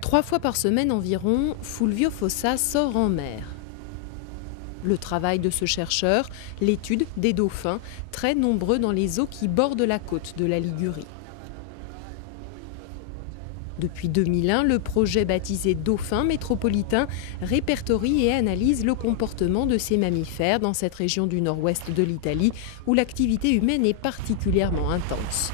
3 fois par semaine environ, Fulvio Fossa sort en mer. Le travail de ce chercheur, l'étude des dauphins, très nombreux dans les eaux qui bordent la côte de la Ligurie. Depuis 2001, le projet baptisé Dauphin métropolitain répertorie et analyse le comportement de ces mammifères dans cette région du nord-ouest de l'Italie où l'activité humaine est particulièrement intense.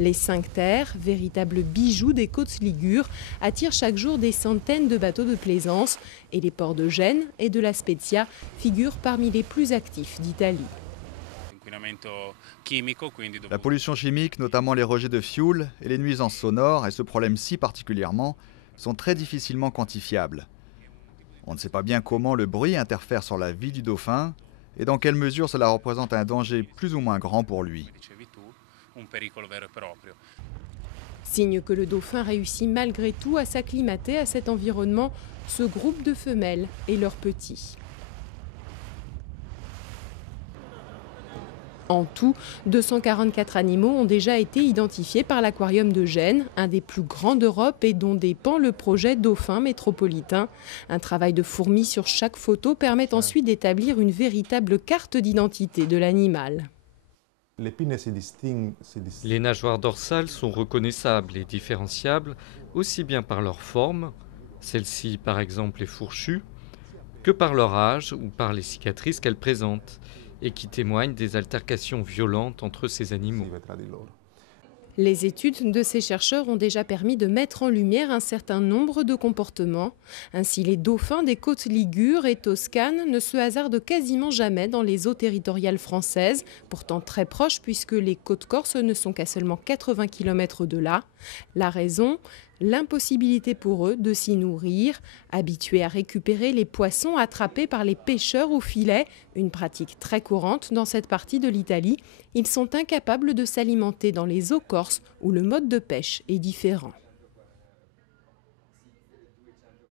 Les 5 terres, véritables bijoux des côtes ligures, attirent chaque jour des centaines de bateaux de plaisance et les ports de Gênes et de La Spezia figurent parmi les plus actifs d'Italie. La pollution chimique, notamment les rejets de fioul et les nuisances sonores, et ce problème-ci particulièrement, sont très difficilement quantifiables. On ne sait pas bien comment le bruit interfère sur la vie du dauphin et dans quelle mesure cela représente un danger plus ou moins grand pour lui. Signe que le dauphin réussit malgré tout à s'acclimater à cet environnement, ce groupe de femelles et leurs petits. En tout, 244 animaux ont déjà été identifiés par l'aquarium de Gênes, un des plus grands d'Europe et dont dépend le projet Dauphin métropolitain. Un travail de fourmi sur chaque photo permet ensuite d'établir une véritable carte d'identité de l'animal. Les nageoires dorsales sont reconnaissables et différenciables aussi bien par leur forme, celle-ci par exemple est fourchue, que par leur âge ou par les cicatrices qu'elles présentent et qui témoignent des altercations violentes entre ces animaux. Les études de ces chercheurs ont déjà permis de mettre en lumière un certain nombre de comportements. Ainsi, les dauphins des côtes ligures et toscanes ne se hasardent quasiment jamais dans les eaux territoriales françaises, pourtant très proches puisque les côtes corses ne sont qu'à seulement 80 km de là. La raison ? L'impossibilité pour eux de s'y nourrir, habitués à récupérer les poissons attrapés par les pêcheurs au filet, une pratique très courante dans cette partie de l'Italie, ils sont incapables de s'alimenter dans les eaux corses où le mode de pêche est différent.